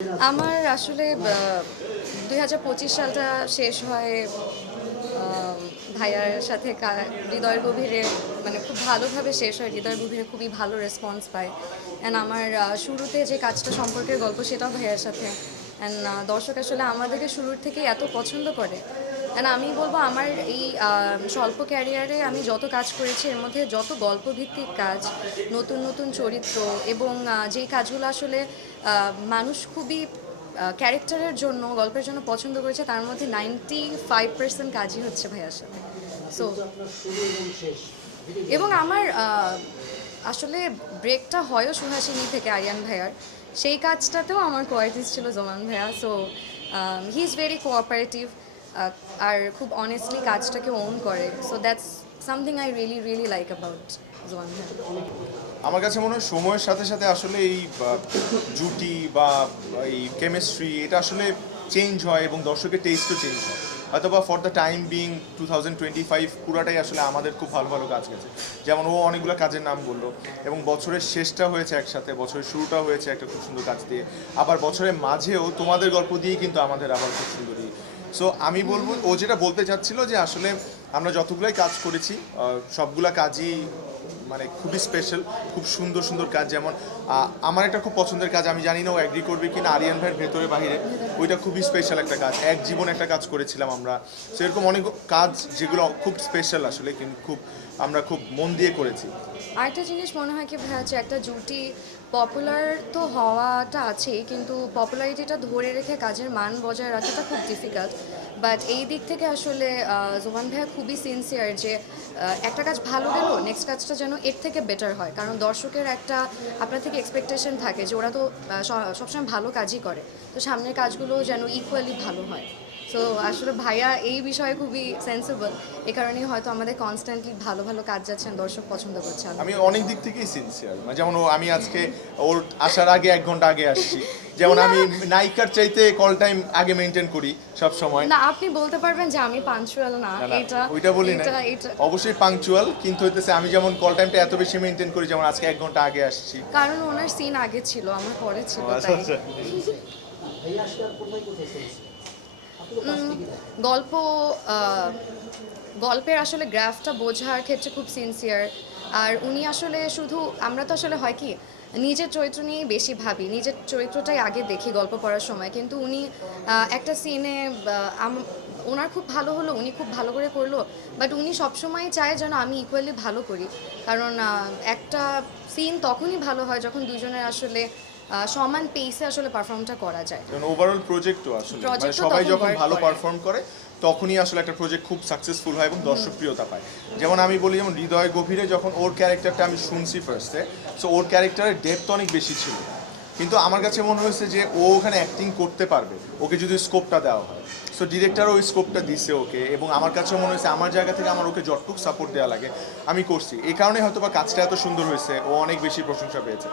আমার আসলে ২০২৫ সালটা শেষ হয় ভাইয়ার সাথে হৃদয়ের গভীরে, মানে খুব ভালোভাবে শেষ হয়। হৃদয়ের গভীরে খুবই ভালো রেসপন্স পায়। অ্যান্ড আমার শুরুতে যে কাজটা সম্পর্কের গল্প, সেটাও ভাইয়ার সাথে। অ্যান্ড দর্শক আসলে আমাদেরকে শুরুর থেকেই এত পছন্দ করে। অ্যান্ড আমি বলবো আমার এই স্বল্প ক্যারিয়ারে আমি যত কাজ করেছি, এর মধ্যে যত গল্পভিত্তিক কাজ, নতুন নতুন চরিত্র এবং যেই কাজগুলো আসলে মানুষ খুবই ক্যারেক্টারের জন্য, গল্পের জন্য পছন্দ করেছে, তার মধ্যে 95% কাজই হচ্ছে ভাইয়ার সাথে। সো এবং আমার আসলে ব্রেকটা হয়ও সুহাসিনী থেকে আরিয়ান ভাইয়ার, সেই কাজটাতেও আমার কোয়ার্টিস্ট ছিল জোমান ভাইয়া। So he is very cooperative, আর খুব অনেস্টলি কাজটাকে ওন করে। So that's something I really really like about Joman ভাইয়া। আমার কাছে মনে হয় সময়ের সাথে সাথে আসলে এই জুটি বা এই কেমিস্ট্রি এটা আসলে চেঞ্জ হয় এবং দর্শকের টেস্টও চেঞ্জ হয়। হয়তোবা ফর দ্য টাইম বিং 2025 পুরাটাই আসলে আমাদের খুব ভালো ভালো কাজ গেছে। যেমন ও অনেকগুলো কাজের নাম বললো এবং বছরের শেষটা হয়েছে একসাথে, বছরের শুরুটা হয়েছে একটা খুব সুন্দর কাজ দিয়ে, আবার বছরের মাঝেও তোমাদের গল্প দিয়েই কিন্তু আমাদের আবার খুব সুন্দরই। সো আমি বলবো ও যেটা বলতে চাচ্ছিল যে আসলে আমরা যতগুলাই কাজ করেছি সবগুলা কাজই মানে খুবই স্পেশাল, খুব সুন্দর সুন্দর কাজ। যেমন আমার একটা খুব পছন্দের কাজ, আমি জানি না ও অ্যাগ্রি করবে কিনা, আরিয়ান ভাইয়ের ভেতরে বাহিরে, ওইটা খুবই স্পেশাল একটা কাজ। এক জীবন একটা কাজ করেছিলাম আমরা, সেরকম অনেক কাজ যেগুলো খুব স্পেশাল আসলে, কিন্তু খুব আমরা খুব মন দিয়ে করেছি। আরেকটা জিনিস মনে হয় কি ভাইয়া, হচ্ছে একটা জুটি পপুলার তো হওয়াটা আছেই, কিন্তু পপুলারিটিটা ধরে রেখে কাজের মান বজায় রাখাটা খুব ডিফিকাল্ট। বাট এই দিক থেকে আসলে জোবান ভাইয়া খুবই সিনসিয়ার যে একটা কাজ ভালো গেল, নেক্সট কাজটা যেন এর থেকে বেটার হয়। কারণ দর্শকের একটা আপনার থেকে এক্সপেকটেশন থাকে যে ওরা তো সবসময় ভালো কাজই করে, তো সামনের কাজগুলো যেন ইকুয়ালি ভালো হয়। সো আসলে ভাইয়া এই বিষয়ে খুবই সেন্সিবল, এ কারণেই হয়তো আমাদের কনস্ট্যান্টলি ভালো ভালো কাজ যাচ্ছেন, দর্শক পছন্দ করছে। আমি অনেক দিক থেকেই সিনসিয়ার, যেমন আমি আজকে ওর আসার আগে 1 ঘন্টা আগে আসছি, যেমন আমি নায়িকার চাইতে কল টাইম আগে মেনটেন করি সব সময়। না, আপনি বলতে পারবেন যে আমি পাঞ্চুয়াল না, এটা ওইটা বলি না, এটা অবশ্যই পাংচুয়াল, কিন্তু হইতেছে আমি যেমন কল টাইমটা এত বেশি মেনটেন করি, যেমন আজকে 1 ঘন্টা আগে আসছি। কারণ ওনার সিন আগে ছিল, আমার পরে ছিল, আচ্ছা, তাই। আচ্ছা। গল্প গল্পের আসলে গ্রাফটা বোঝার ক্ষেত্রে খুব সিনসিয়ার। আর উনি আসলে শুধু, আমরা তো আসলে হয় কি নিজের চরিত্র নিয়েই বেশি ভাবি, নিজের চরিত্রটাই আগে দেখি গল্প পড়ার সময়, কিন্তু উনি একটা সিনে ওনার খুব ভালো হলো, উনি খুব ভালো করে করলো, বাট উনি সবসময় চায় যেন আমি ইকুয়ালি ভালো করি। কারণ একটা সিন তখনই ভালো হয় যখন দুজনের আসলে সমান পেসে আসলে পারফর্মটা করা যায়। ওভারঅল প্রজেক্টও আসলে মানে সবাই যখন ভালো পারফর্ম করে তখনই আসলে একটা প্রজেক্ট খুব সাকসেসফুল হয় এবং দর্শক প্রিয়তা পায়। যেমন আমি বলি, যেমন হৃদয় গভীরে যখন ওর ক্যারেক্টারটা আমি শুনছি ফার্স্টে, সো ওর ক্যারেক্টারের ডেপথ অনেক বেশি ছিল, কিন্তু আমার কাছে মনে হয়েছে যে ও ওখানে অ্যাক্টিং করতে পারবে, ওকে যদি স্কোপটা দেওয়া হয়। সো ডিরেক্টরও ওই স্কোপটা দিছে ওকে, এবং আমার কাছে মনে হয়েছে আমার জায়গা থেকে আমার ওকে যতটুকু সাপোর্ট দেওয়া লাগে আমি করছি, এই কারণে হয়তো বা কাজটা এত সুন্দর হয়েছে, ও অনেক বেশি প্রশংসা পেয়েছে।